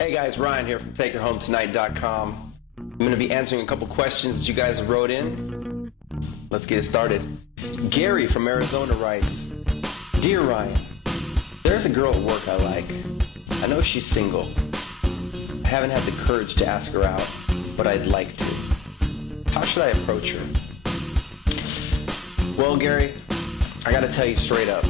Hey guys, Ryan here from TakeHerHomeTonight.com. I'm going to be answering a couple questions that you guys have wrote in. Let's get it started. Gary from Arizona writes, Dear Ryan, there's a girl at work I like. I know she's single. I haven't had the courage to ask her out, but I'd like to. How should I approach her? Well, Gary, I got to tell you straight up.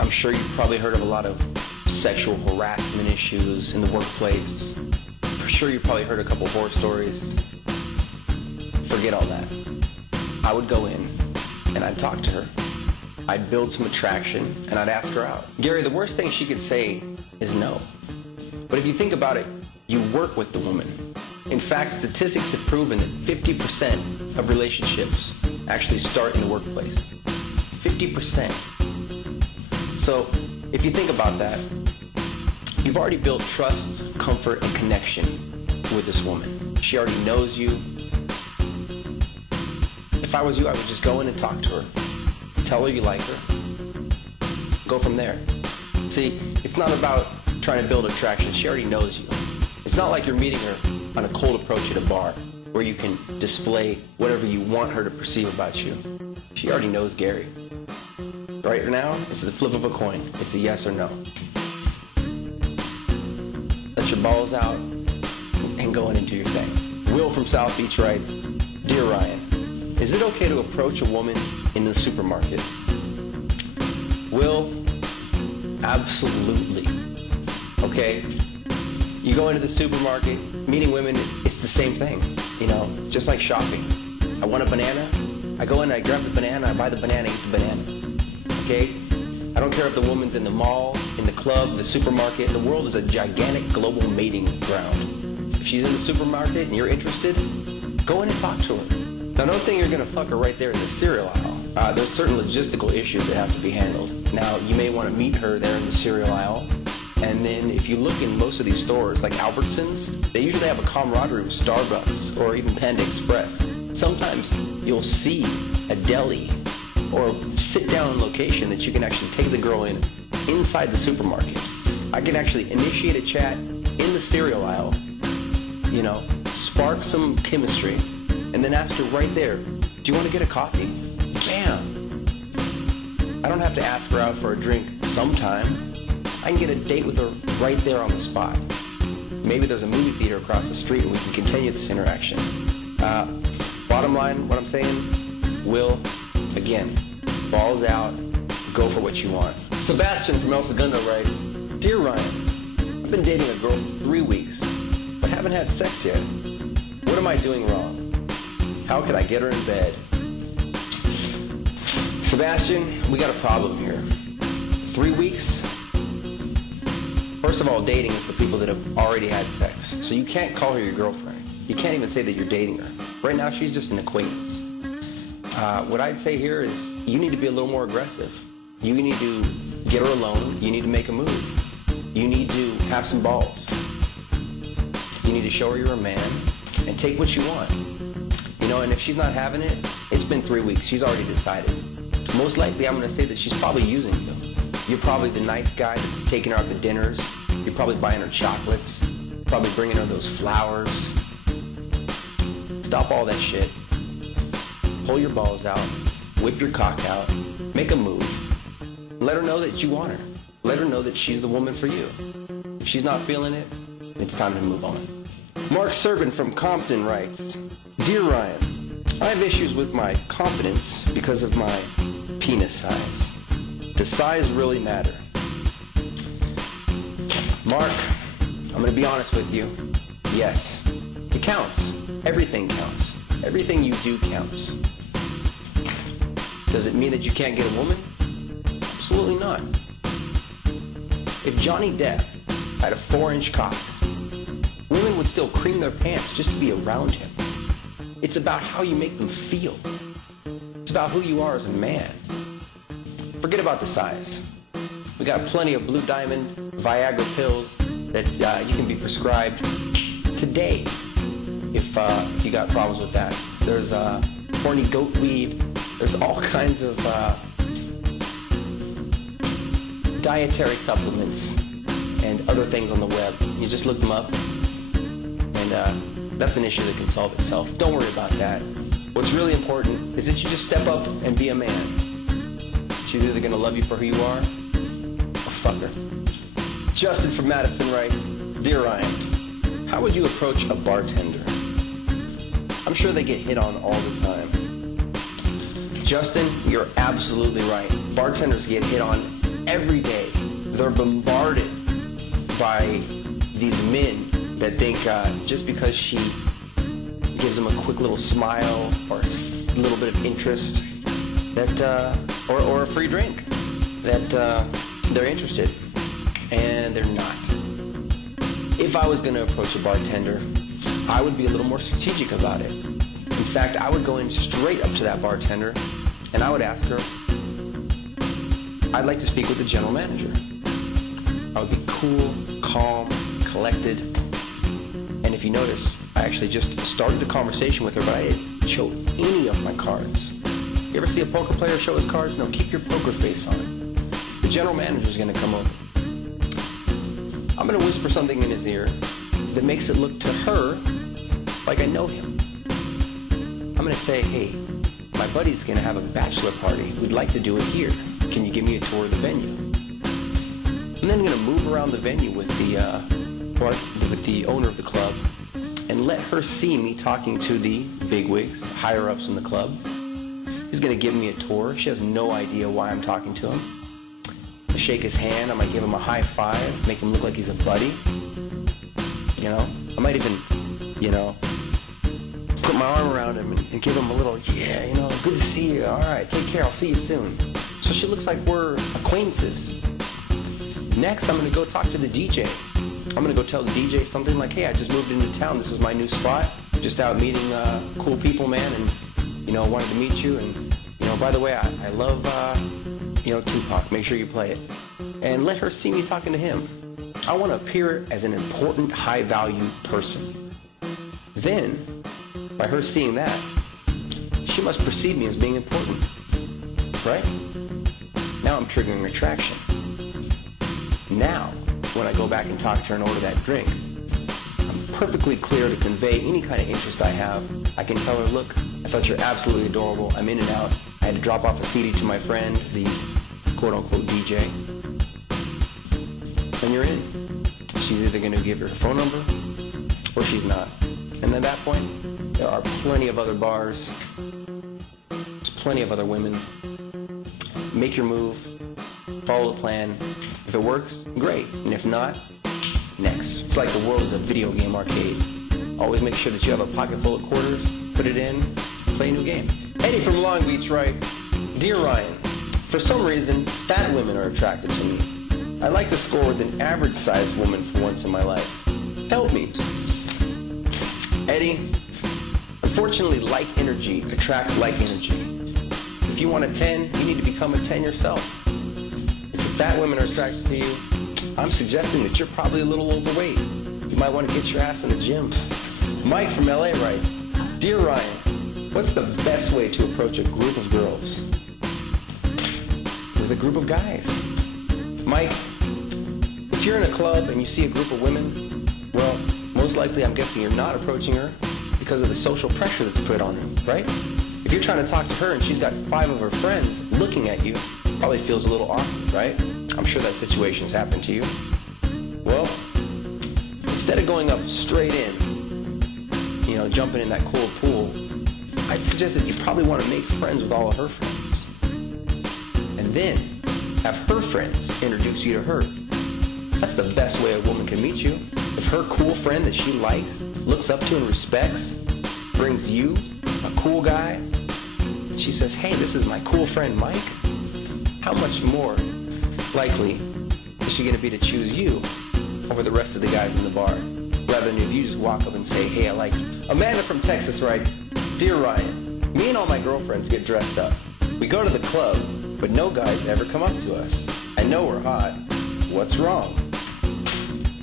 I'm sure you've probably heard of a lot of sexual harassment issues in the workplace. For sure you've probably heard a couple horror stories. Forget all that. I would go in and I'd talk to her. I'd build some attraction and I'd ask her out. Gary, the worst thing she could say is no. But if you think about it, you work with the woman. In fact, statistics have proven that 50% of relationships actually start in the workplace. 50%. So, if you think about that, you've already built trust, comfort, and connection with this woman. She already knows you. If I was you, I would just go in and talk to her. Tell her you like her. Go from there. See, it's not about trying to build attraction. She already knows you. It's not like you're meeting her on a cold approach at a bar where you can display whatever you want her to perceive about you. She already knows Gary. Right now, it's the flip of a coin. It's a yes or no. Let your balls out and go in and do your thing. Will from South Beach writes, Dear Ryan, is it okay to approach a woman in the supermarket? Will, absolutely. Okay? You go into the supermarket, meeting women, it's the same thing. You know, just like shopping. I want a banana. I go in, I grab the banana, I buy the banana, eat the banana. Okay? I don't care if the woman's in the mall, in the club, in the supermarket. The world is a gigantic global mating ground. If she's in the supermarket and you're interested, go in and talk to her. Now, don't think you're going to fuck her right there in the cereal aisle. There's certain logistical issues that have to be handled. Now, you may want to meet her there in the cereal aisle. And then if you look in most of these stores, like Albertsons, they usually have a camaraderie with Starbucks or even Panda Express. Sometimes you'll see a deli or sit-down location that you can actually take the girl in inside the supermarket. I can actually initiate a chat in the cereal aisle, you know, spark some chemistry, and then ask her right there, do you want to get a coffee? Bam! I don't have to ask her out for a drink sometime. I can get a date with her right there on the spot. Maybe there's a movie theater across the street and we can continue this interaction. Bottom line, what I'm saying, Will, again, balls out, go for what you want. Sebastian from El Segundo writes, Dear Ryan, I've been dating a girl for 3 weeks, but haven't had sex yet. What am I doing wrong? How can I get her in bed? Sebastian, we got a problem here. 3 weeks? First of all, dating is for people that have already had sex. So you can't call her your girlfriend. You can't even say that you're dating her. Right now, she's just an acquaintance. What I'd say here is you need to be a little more aggressive. You need to get her alone. You need to make a move. You need to have some balls. You need to show her you're a man and take what you want. You know, and if she's not having it, it's been 3 weeks. She's already decided. Most likely, I'm going to say that she's probably using you. You're probably the nice guy that's taking her out to dinners. You're probably buying her chocolates. Probably bringing her those flowers. Stop all that shit. Pull your balls out. Whip your cock out. Make a move. Let her know that you want her. Let her know that she's the woman for you. If she's not feeling it, it's time to move on. Mark Serban from Compton writes, Dear Ryan, I have issues with my confidence because of my penis size. Does size really matter? Mark, I'm going to be honest with you. Yes, it counts. Everything counts. Everything you do counts. Does it mean that you can't get a woman? Absolutely not. If Johnny Depp had a 4-inch cock, women would still cream their pants just to be around him. It's about how you make them feel. It's about who you are as a man. Forget about the size. We got plenty of Blue Diamond, Viagra pills that you can be prescribed today if you got problems with that. There's horny goat weed. There's all kinds of dietary supplements and other things on the web. You just look them up, and that's an issue that can solve itself. Don't worry about that. What's really important is that you just step up and be a man. She's either going to love you for who you are, or fuck her. Justin from Madison writes, Dear Ryan, how would you approach a bartender? I'm sure they get hit on all the time. Justin, you're absolutely right. Bartenders get hit on every day. They're bombarded by these men that think just because she gives them a quick little smile or a little bit of interest, that or a free drink, that they're interested, and they're not. If I was going to approach a bartender, I would be a little more strategic about it. In fact, I would go in straight up to that bartender, and I would ask her, I'd like to speak with the general manager. I would be cool, calm, collected, and if you notice, I actually just started a conversation with her, but I didn't show any of my cards. You ever see a poker player show his cards? No, keep your poker face on. The general manager is going to come over. I'm going to whisper something in his ear that makes it look to her like I know him. I'm going to say, hey, my buddy's going to have a bachelor party. We'd like to do it here. Can you give me a tour of the venue? And then I'm going to move around the venue with the owner of the club and let her see me talking to the bigwigs, higher-ups in the club. He's going to give me a tour. She has no idea why I'm talking to him. I shake his hand. I might give him a high five, make him look like he's a buddy. You know, I might even, put my arm around him and give him a little, yeah, good to see you. All right, take care. I'll see you soon. So she looks like we're acquaintances. Next, I'm going to go talk to the DJ. I'm going to go tell the DJ something like, hey, I just moved into town. This is my new spot. Just out meeting cool people, man, and, wanted to meet you. And, by the way, I love, Tupac. Make sure you play it. And let her see me talking to him. I want to appear as an important, high-value person. Then, by her seeing that, she must perceive me as being important. Right? Now I'm triggering attraction. Now, when I go back and talk to her and order that drink, I'm perfectly clear to convey any kind of interest I have. I can tell her, look, I thought you're absolutely adorable. I'm in and out. I had to drop off a CD to my friend, the quote-unquote DJ. And you're in. She's either going to give her phone number or she's not. And at that point, there are plenty of other bars. There's plenty of other women. Make your move. Follow the plan. If it works, great. And if not, next. It's like the world is a video game arcade. Always make sure that you have a pocket full of quarters, put it in, play a new game. Eddie from Long Beach writes, Dear Ryan, for some reason, fat women are attracted to me. I'd like to score with an average-sized woman for once in my life. Help me. Eddie, unfortunately, like energy attracts like energy. If you want a 10, you need to become a 10 yourself. If fat women are attracted to you, I'm suggesting that you're probably a little overweight. You might want to get your ass in the gym. Mike from LA writes, Dear Ryan, what's the best way to approach a group of girls? With a group of guys. Mike, if you're in a club and you see a group of women, well, most likely I'm guessing you're not approaching her because of the social pressure that's put on her, right? If you're trying to talk to her and she's got 5 of her friends looking at you, probably feels a little awkward, right? I'm sure that situation's happened to you. Well, instead of going up straight in, jumping in that cool pool, I'd suggest that you probably want to make friends with all of her friends. And then have her friends introduce you to her. That's the best way a woman can meet you. If her cool friend that she likes, looks up to and respects, brings you, a cool guy, she says, hey, this is my cool friend Mike, how much more likely is she going to be to choose you over the rest of the guys in the bar, rather than if you just walk up and say, hey, I like you. Amanda from Texas writes, Dear Ryan, me and all my girlfriends get dressed up. We go to the club, but no guys ever come up to us. I know we're hot. What's wrong?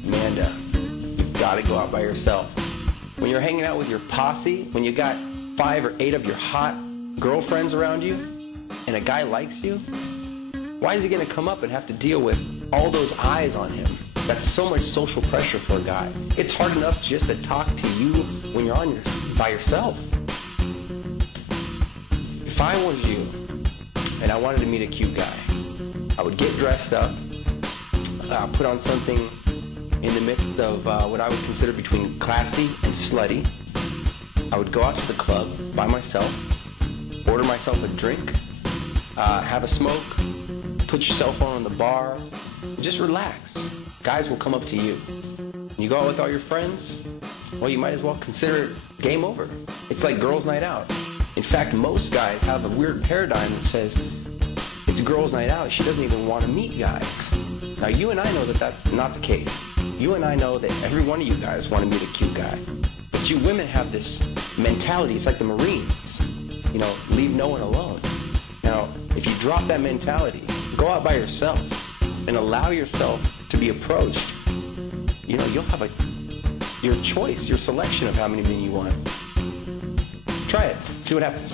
Amanda, you've got to go out by yourself. When you're hanging out with your posse, when you got 5 or 8 of your hot girlfriends around you, and a guy likes you, why is he going to come up and have to deal with all those eyes on him? That's so much social pressure for a guy. It's hard enough just to talk to you when you're by yourself. If I was you and I wanted to meet a cute guy, I would get dressed up, put on something in the midst of what I would consider between classy and slutty. I would go out to the club by myself, order myself a drink, have a smoke, put your cell phone on the bar, and just relax. Guys will come up to you. You go out with all your friends, well, you might as well consider it game over. It's like girls' night out. In fact, most guys have a weird paradigm that says it's girls' night out. She doesn't even want to meet guys. Now, you and I know that that's not the case. You and I know that every one of you guys want to meet a cute guy. But you women have this mentality. It's like the Marines. You know, leave no one alone. Now, if you drop that mentality, go out by yourself and allow yourself to be approached, you know, you'll have your choice, your selection of how many men you want. Try it. See what happens.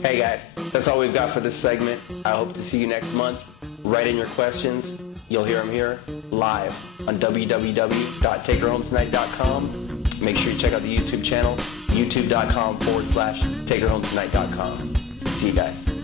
Hey guys, that's all we've got for this segment. I hope to see you next month. Write in your questions. You'll hear them here live on www.takeherhometonight.com. Make sure you check out the YouTube channel, youtube.com/takeherhometonight.com. See you guys.